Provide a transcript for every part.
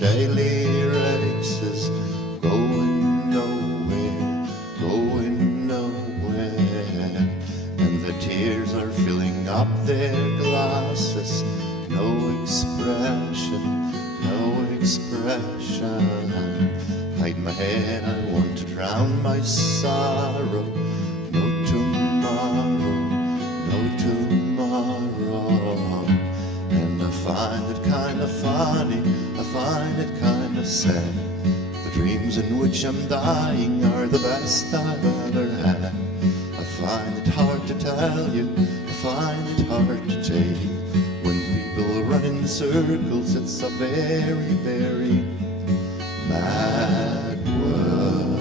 daily races, going nowhere, going nowhere. And the tears are filling up their glasses, no expression, no expression. Hide my head, I want to drown my sorrow. No tomorrow, no tomorrow. And I find it kind of funny, I find it kind of sad. The dreams in which I'm dying are the best I've ever had. I find it hard to tell you, I find it hard to take. When people run in circles, it's a very, very mad world.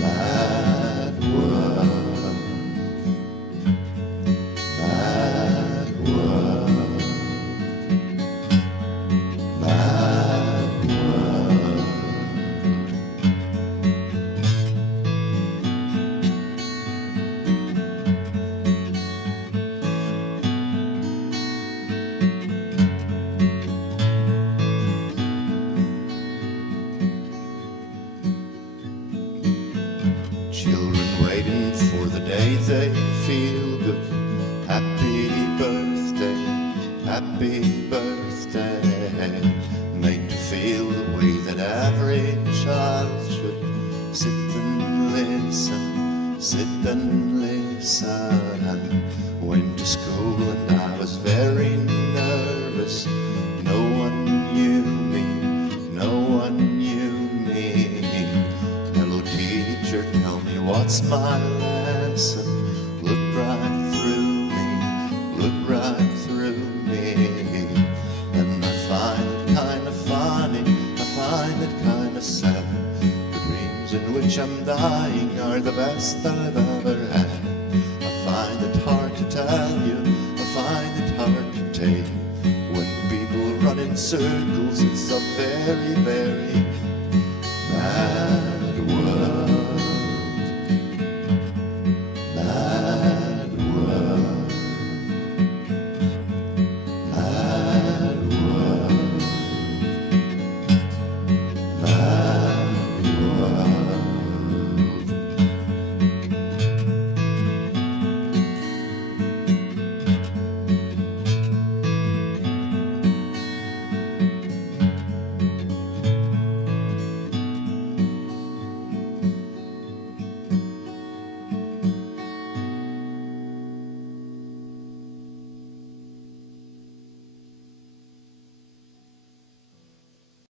Mad world. Mad world. Mad world. Children waiting for the day they feel good. Happy birthday, happy birthday. Made to feel the way that every child should. Sit and listen, sit and listen. Went to school and I was very nervous. No one knew me, no one knew me. Hello teacher, tell me what's my lesson. Look right through me, look right through me. And I find it kind of funny, I find it kind of sad. The dreams in which I'm dying are the best I've ever had. I find it hard to tell you, I find it hard to take. When people run in circles, it's a very, very